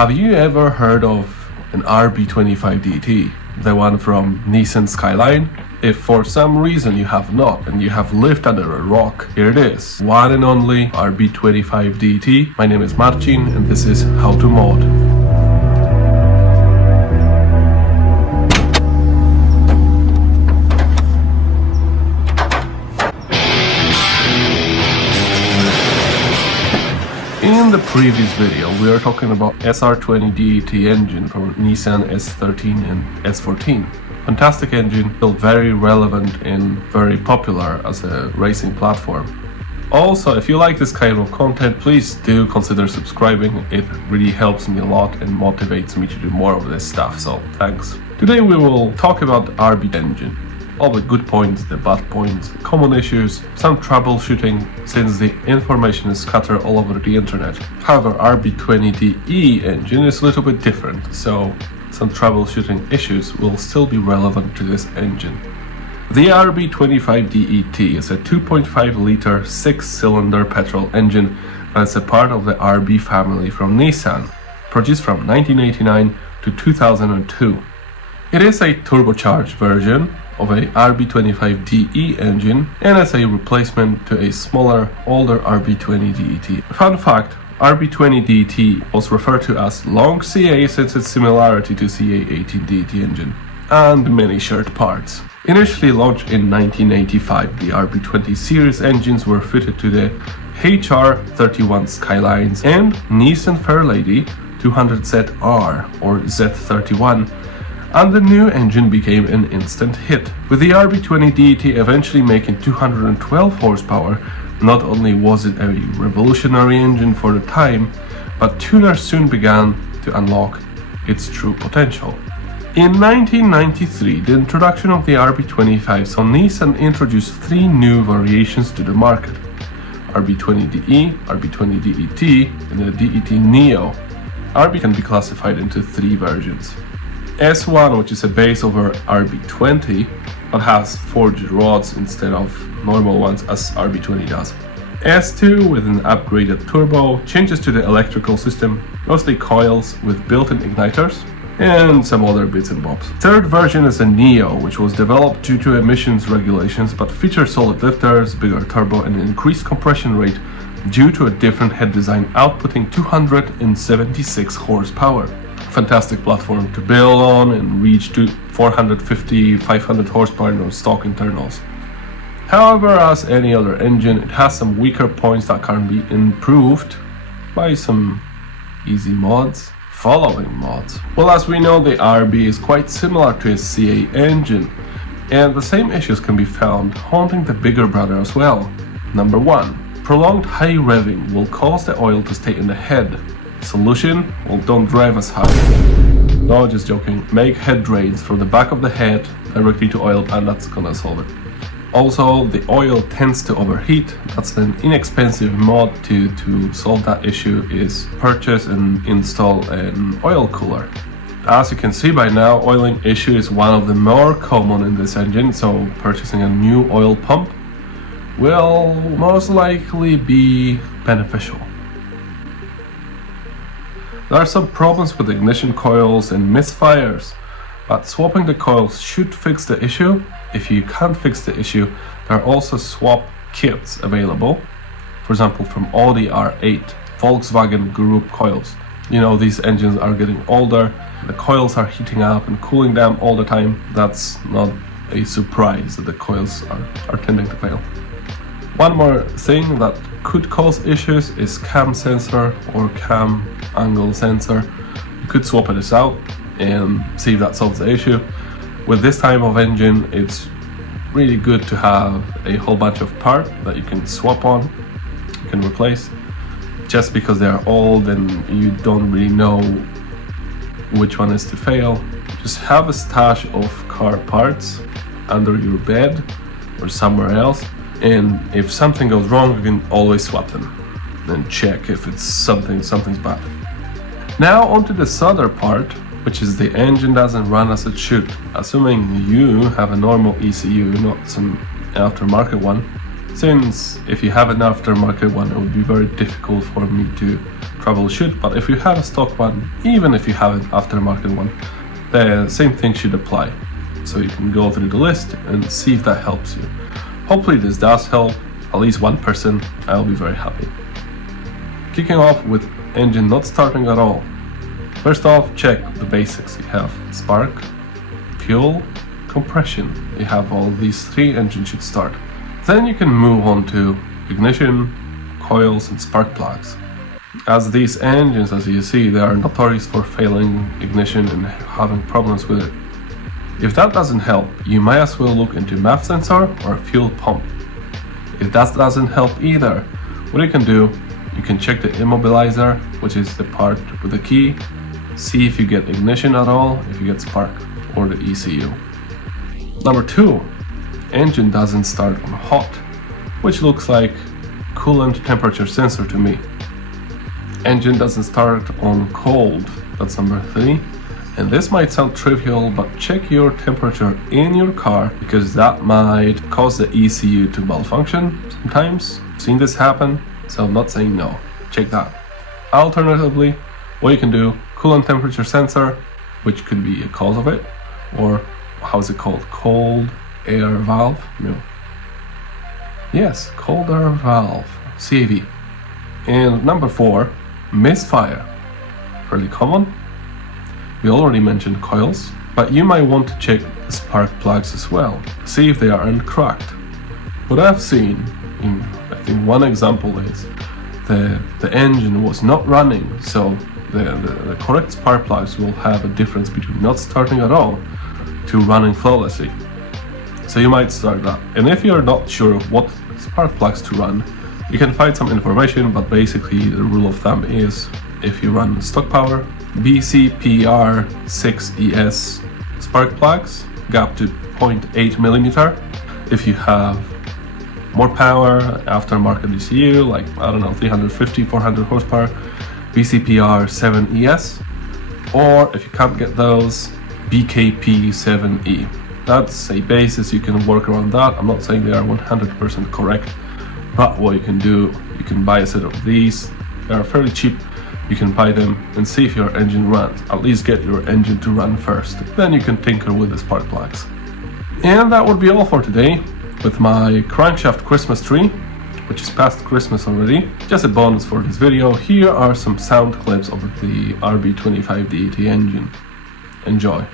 Have you ever heard of an RB25DET, the one from Nissan Skyline? If for some reason you have not and you have lived under a rock, here it is. One and only RB25DET. My name is Marcin and this is How to Mod. In the previous video, we are talking about SR20DET engine from Nissan S13 and S14. Fantastic engine, still very relevant and very popular as a racing platform. Also, if you like this kind of content, please do consider subscribing. It really helps me a lot and motivates me to do more of this stuff, so thanks. Today we will talk about the RB engine. All the good points, the bad points, common issues, some troubleshooting since the information is scattered all over the internet. However, RB20DE engine is a little bit different, so some troubleshooting issues will still be relevant to this engine. The RB25DET is a 2.5 liter 6-cylinder petrol engine that's a part of the RB family from Nissan, produced from 1989 to 2002. It is a turbocharged version of a RB25DE engine and as a replacement to a smaller, older RB20DET. Fun fact, RB20DET was referred to as long CA since its similarity to CA18DET engine, and many shared parts. Initially launched in 1985, the RB20 series engines were fitted to the HR31 Skylines and Nissan Fairlady 200ZR or Z31, and the new engine became an instant hit. With the RB20DET eventually making 212 horsepower, not only was it a revolutionary engine for the time, but tuners soon began to unlock its true potential. In 1993, the introduction of the RB25 saw Nissan introduce 3 new variations to the market: RB20DE, RB20DET, and the DET Neo. RB can be classified into 3 versions. S1, which is a base over RB20 but has forged rods instead of normal ones as RB20 does. S2 with an upgraded turbo, changes to the electrical system, mostly coils with built-in igniters, and some other bits and bobs. Third version is a Neo, which was developed due to emissions regulations but features solid lifters, bigger turbo, and an increased compression rate due to a different head design outputting 276 horsepower. Fantastic platform to build on and reach to 450-500 horsepower in stock internals. However, as any other engine, it has some weaker points that can be improved by some easy mods. Following mods. Well, as we know, the RB is quite similar to a CA engine, and the same issues can be found haunting the bigger brother as well. Number 1. Prolonged high revving will cause the oil to stay in the head. Solution? Well, don't drive as high. No, just joking. Make head drains from the back of the head directly to oil pan, that's gonna solve it. Also, the oil tends to overheat. That's an inexpensive mod to solve that issue, is purchase and install an oil cooler. As you can see by now, oiling issue is one of the more common in this engine, so purchasing a new oil pump will most likely be beneficial. There are some problems with ignition coils and misfires, but swapping the coils should fix the issue. If you can't fix the issue, there are also swap kits available. For example, from Audi R8, Volkswagen Group coils. You know, these engines are getting older, the coils are heating up and cooling down all the time. That's not a surprise that the coils are tending to fail. One more thing that could cause issues is cam sensor or cam angle sensor. You could swap this out and see if that solves the issue. With this type of engine, it's really good to have a whole bunch of parts that you can swap on, you can replace. Just because they are old and you don't really know which one is to fail, just have a stash of car parts under your bed or somewhere else, and if something goes wrong, you can always swap them and check if it's something's bad. Now onto this other part, which is the engine doesn't run as it should. Assuming you have a normal ECU, not some aftermarket one, since if you have an aftermarket one, it would be very difficult for me to troubleshoot. But if you have a stock one, even if you have an aftermarket one, the same thing should apply. So you can go through the list and see if that helps you. Hopefully this does help at least one person. I'll be very happy. Kicking off with engine not starting at all. First off, check the basics. You have spark, fuel, compression. You have all these three, engine should start. Then you can move on to ignition, coils and spark plugs. As these engines, as you see, they are notorious for failing ignition and having problems with it. If that doesn't help, you might as well look into MAF sensor or fuel pump. If that doesn't help either, what you can do, you can check the immobilizer, which is the part with the key, see if you get ignition at all, if you get spark, or the ECU. Number 2, engine doesn't start on hot, which looks like coolant temperature sensor to me. Engine doesn't start on cold, that's number 3. And this might sound trivial, but check your temperature in your car, because that might cause the ECU to malfunction sometimes. I've seen this happen, so I'm not saying no. Check that. Alternatively, what you can do, coolant temperature sensor, which could be a cause of it, or how's it called? Cold air valve? No. Yes, cold air valve, CAV. And number 4, misfire. Fairly common. We already mentioned coils, but you might want to check the spark plugs as well, see if they are uncracked. What I've seen, I think one example is the engine was not running, so the correct spark plugs will have a difference between not starting at all to running flawlessly. So you might start that. And if you're not sure what spark plugs to run, you can find some information, but basically the rule of thumb is if you run stock power, BCPR6ES spark plugs, gap to 0.8 millimeter. If you have more power, aftermarket ECU, like, I don't know, 350, 400 horsepower, BCPR7ES. Or if you can't get those, BKP7E. That's a basis, you can work around that. I'm not saying they are 100% correct, but what you can do, you can buy a set of these. They are fairly cheap. You can buy them and see if your engine runs. At least get your engine to run first. Then you can tinker with the spark plugs. And that would be all for today with my crankshaft Christmas tree, which is past Christmas already. Just a bonus for this video, here are some sound clips of the RB25DET engine. Enjoy.